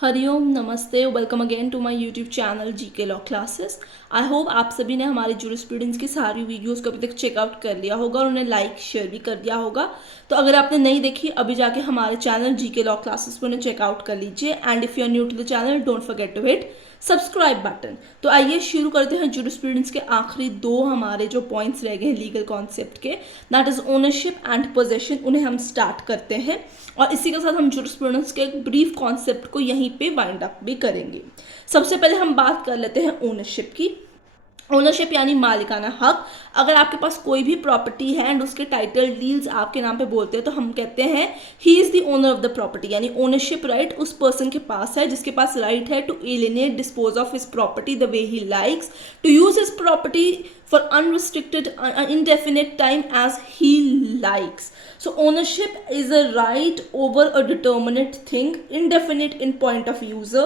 हरिओम, नमस्ते, welcome again to my YouTube channel GK law classes. I hope आप सभी ने हमारे जूरिस्प्रूडेंस की सारी वीडियोस को अभी तक चेकआउट कर लिया होगा और उन्हें लाइक शेयर भी कर दिया होगा। तो अगर आपने नहीं देखी, अभी जाके हमारे चैनल जीके लॉ क्लासेस पर उन्हें चेकआउट कर लीजिए। And if you are new to the channel, don't forget to hit subscribe button. तो आइए शुरू करते हैं जूरिस्प्रूडेंस के आखिरी दो हमारे जो पॉइंट्स रह गए लीगल कॉन्सेप्ट के, that is ownership and possession. उन्हें हम स्टार्ट करते हैं और इसी के साथ हम जूरिस्प्रूडेंस के एक ब्रीफ कॉन्सेप्ट को यहीं पे वाइंड अप भी करेंगे। सबसे पहले हम बात कर लेते हैं ओनरशिप की। ओनरशिप यानी मालिकाना हक। अगर आपके पास कोई भी प्रॉपर्टी है एंड उसके टाइटल डील्स आपके नाम पे बोलते हैं तो हम कहते हैं he is the owner of the property, यानी ओनरशिप राइट उस पर्सन के पास है जिसके पास राइट है to alienate dispose of his property the way he likes, to use his property for unrestricted indefinite time as he likes. So ownership is a right over a determinate thing, indefinite in point of user,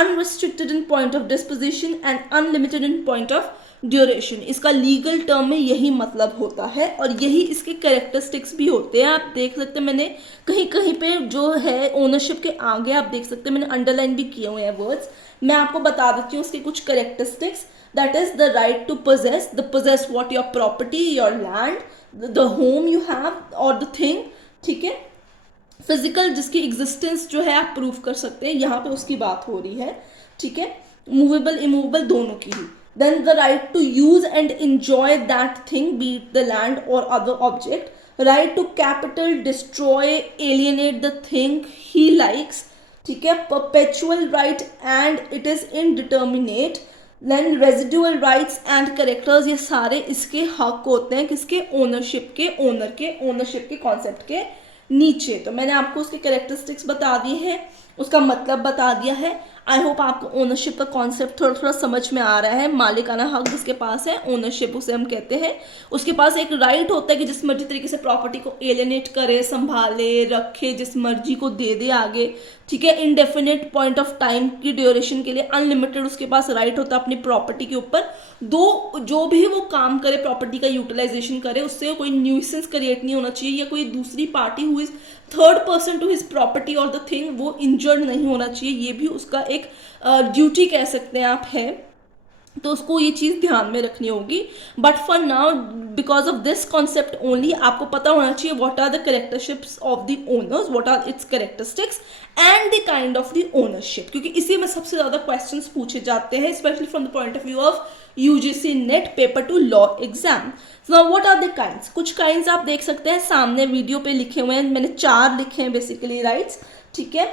unrestricted in point of disposition and unlimited in point of duration. इसका legal term में यही मतलब होता है और यही इसके characteristics भी होते हैं। आप देख सकते हैं मैंने कहीं कहीं पे जो है ओनरशिप के आगे आप देख सकते हैं मैंने अंडरलाइन भी किए हुए हैं वर्ड्स। मैं आपको बता देती हूँ उसके कुछ characteristics. That is the right to possess what your property, your land, the home you have or the thing, ठीक है। फिजिकल जिसकी एग्जिस्टेंस जो है आप प्रूव कर सकते हैं, यहाँ पे उसकी बात हो रही है, ठीक है। मूवेबल इमूवेबल दोनों की ही। Then the right to use and enjoy that thing, be it the land or other object. Right to capital destroy alienate the thing he likes, ठीक है। Perpetual right and it is indeterminate. Then residual rights and characters, ये सारे इसके हक होते हैं किसके, ownership के, ओनरशिप के कॉन्सेप्ट के नीचे। तो मैंने आपको उसके कैरेक्टरिस्टिक्स बता दिए हैं, उसका मतलब बता दिया है। आई होप आपको ओनरशिप का कॉन्सेप्ट थोड़ा थोड़ा समझ में आ रहा है। मालिकाना हक जिसके पास है, ओनरशिप उसे हम कहते हैं। उसके पास एक राइट होता है कि जिस मर्जी तरीके से प्रॉपर्टी को एलिनेट करे, संभाले, रखे, जिस मर्जी को दे दे आगे, ठीक है। इनडेफिनेट पॉइंट ऑफ टाइम की ड्यूरेशन के लिए अनलिमिटेड उसके पास राइट होता है अपनी प्रॉपर्टी के ऊपर। दो जो भी वो काम करे, प्रॉपर्टी का यूटिलाइजेशन करे, उससे कोई न्यूसेंस क्रिएट नहीं होना चाहिए या कोई दूसरी पार्टी हुई third person to his property और द थिंग वो इंजर्ड नहीं होना चाहिए। ये भी उसका एक ड्यूटी कह सकते हैं आप है, तो उसको ये चीज़ ध्यान में रखनी होगी। But for now because of this concept only आपको पता होना चाहिए what are the characterships of the owners, what are its characteristics and the kind of the ownership, क्योंकि इसी में सबसे ज़्यादा क्वेश्चंस पूछे जाते हैं specially from the point of view of UGC NET paper to law exam. Now what are the kinds, कुछ kinds आप देख सकते हैं सामने वीडियो पे लिखे हुए हैं, मैंने 4 लिखे हैं बेसिकली राइट्स, ठीक है।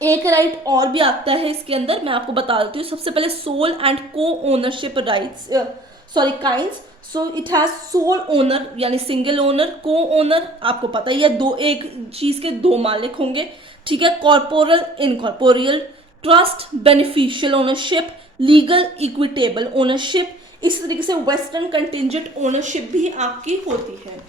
एक राइट और भी आता है इसके अंदर, मैं आपको बता देती हूँ। सबसे पहले sole and co ownership rights, sorry kinds. So it has sole owner यानी सिंगल ओनर, को ओनर आपको पता ही है, दो एक चीज के दो मालिक होंगे, ठीक है। Corporal, incorporeal, trust, beneficial ownership, legal equitable ownership. इस तरीके से वेस्टर्न कंटिंजेंट ओनरशिप भी आपकी होती है,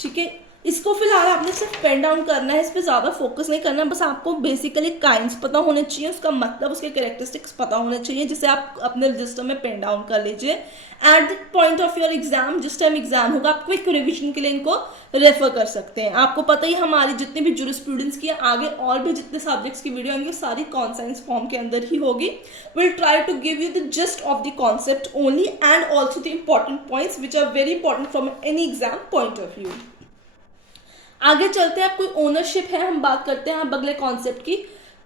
ठीक है। इसको फिलहाल आपने सिर्फ पेन डाउन करना है, इस पर ज़्यादा फोकस नहीं करना, बस आपको बेसिकली काइंड्स पता होने चाहिए, उसका मतलब उसके कैरेक्टरिस्टिक्स पता होने चाहिए, जिसे आप अपने रजिस्टर में पेन डाउन कर लीजिए। At the point of your exam, जिस टाइम एग्जाम होगा, आप क्विक रिविजन के लिए इनको रेफर कर सकते हैं। आपको पता ही हमारी जितनी भी जूरिस्प्रूडेंस की आगे और भी जितने सब्जेक्ट्स की वीडियो आएंगी सारी कॉन्साइंस फॉर्म के अंदर ही होगी। Will try to give you the gist of the concept only and also the important points which are very important from any exam point of view. आगे चलते हैं, आप कोई ओनरशिप है, हम बात करते हैं अब अगले कॉन्सेप्ट की,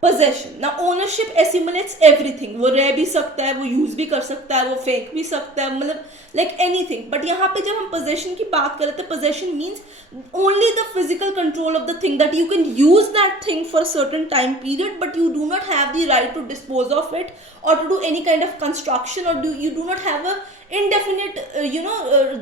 पोजेशन। ना ओनरशिप एसिमुलेट्स एवरीथिंग, वो रह भी सकता है, वो यूज भी कर सकता है, वो फेंक भी सकता है, मतलब लाइक एनीथिंग। बट यहाँ पे जब हम पोजेशन की बात कर रहे थे, possession means only the physical control of the thing, that you can use that thing for certain time period but you do not have the right to dispose of it or to do any kind of construction or you do not have a indefinite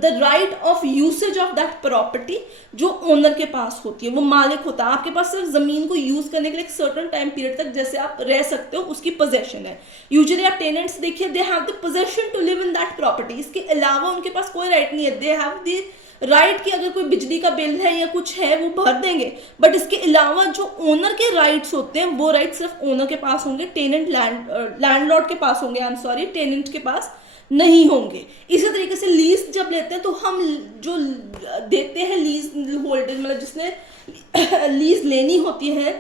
the right of usage of that property जो owner के पास होती है, वो मालिक होता है। आपके पास सिर्फ जमीन को यूज करने के लिए एक सर्टन टाइम पीरियड तक जैसे आप रह सकते हो, उसकी पोजेशन है। यूजुअली आप टेनेंट्स देखिए, they have the possession to live in that property, इसके अलावा उनके पास कोई राइट नहीं है। दे हैव द राइट कि अगर कोई बिजली का बिल है या कुछ है वो भर देंगे, बट इसके अलावा जो ओनर के राइट्स होते हैं वो राइट सिर्फ ओनर के पास होंगे, टेनेंट लैंडलॉर्ड के पास होंगे, आई एम सॉरी, टेनेंट के पास नहीं होंगे। इसी तरीके से लीज जब लेते हैं तो हम जो देते हैं लीज होल्डर, मतलब जिसने लीज लेनी होती है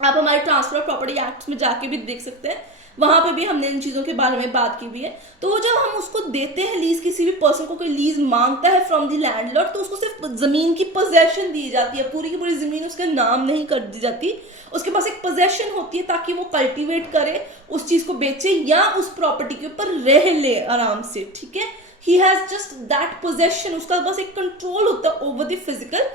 आप हमारे ट्रांसफर ऑफ प्रॉपर्टी एक्ट में जाके भी देख सकते हैं, वहां पे भी हमने इन चीजों के बारे में बात की हुई है। तो जब हम उसको देते हैं लीज, किसी भी पर्सन को कोई लीज मांगता है फ्रॉम द लैंडलॉर्ड, तो उसको सिर्फ जमीन की पोजेशन दी जाती है, पूरी की पूरी जमीन उसके नाम नहीं कर दी जाती, उसके पास एक पोजेशन होती है ताकि वो कल्टीवेट करे, उस चीज को बेचे या उस प्रॉपर्टी के ऊपर रह ले आराम से, ठीक है। He has just that possession, उसका बस एक कंट्रोल होता है over the physical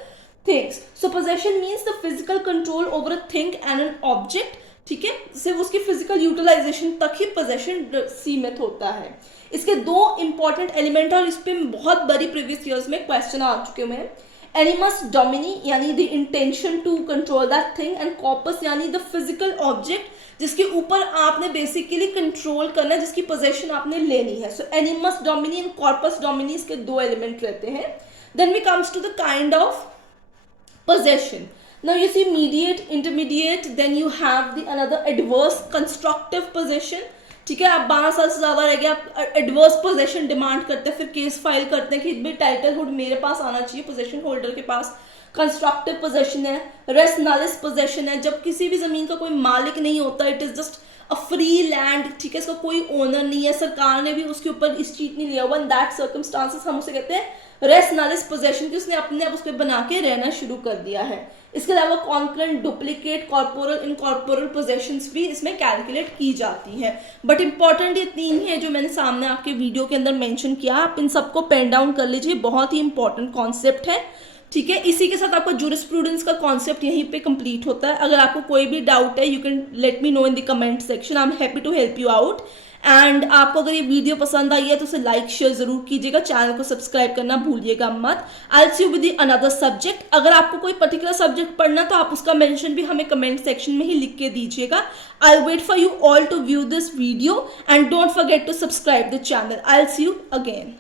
things. So possession means the physical control over a thing and an object, ठीक है। सिर्फ उसकी फिजिकल यूटिलाइजेशन तक ही पोजेशन सीमित होता है। इसके दो इंपॉर्टेंट एलिमेंट, और इस पे बहुत बड़ी प्रीवियस ईयर्स में क्वेश्चन आ चुके हुए हैं। एनिमस डोमिनी यानी the intention to control that thing, and corpus यानी द फिजिकल ऑब्जेक्ट जिसके ऊपर आपने बेसिकली कंट्रोल करना है, जिसकी पोजेशन आपने लेनी है। So animus domini and corpus domini, इसके दो एलिमेंट रहते हैं। Then we comes to the kind of possession. Now you see mediate, intermediate, then you have the another adverse constructive possession, ठीक है। आप 12 साल से ज्यादा रह गए, आप एडवर्स पोजेशन डिमांड करते हैं, फिर केस फाइल करते हैं कि भाई टाइटल हुड मेरे पास आना चाहिए, पोजेशन होल्डर के पास। कंस्ट्रक्टिव पोजेशन है, रेस नालिस पोजेशन है, जब किसी भी जमीन का कोई मालिक नहीं होता, it is just a free land, ठीक है, इसका कोई ओनर नहीं है, सरकार ने भी उसके ऊपर इस चीज नहीं लिया हुआ। इन दैट सर्कमस्टांसेस हम उसे कहते हैं रेस नालिस पोजेशन, कि उसने अपने आप उस पर बना के रहना शुरू कर दिया है। इसके अलावा concurrent, duplicate, corporal, incorporeal possessions भी इसमें कैलकुलेट की जाती है। बट इंपॉर्टेंट ये तीन है जो मैंने सामने आपके वीडियो के अंदर मेंशन किया, आप इन सबको पेन डाउन कर लीजिए, बहुत ही इंपॉर्टेंट कॉन्सेप्ट है, ठीक है। इसी के साथ आपका जूरिस्प्रूडेंस का कॉन्सेप्ट यहीं पे कंप्लीट होता है। अगर आपको कोई भी डाउट है, you can let me know in the comment section, I am happy to help you out. And आपको अगर ये वीडियो पसंद आई है तो उसे लाइक शेयर जरूर कीजिएगा, चैनल को सब्सक्राइब करना भूलिएगा मत। आई will see you with another subject. अगर आपको कोई पर्टिकुलर सब्जेक्ट पढ़ना तो आप उसका मेंशन भी हमें कमेंट सेक्शन में ही लिख के दीजिएगा। I wait for you all to view this video and don't forget to subscribe the channel. I will see you again.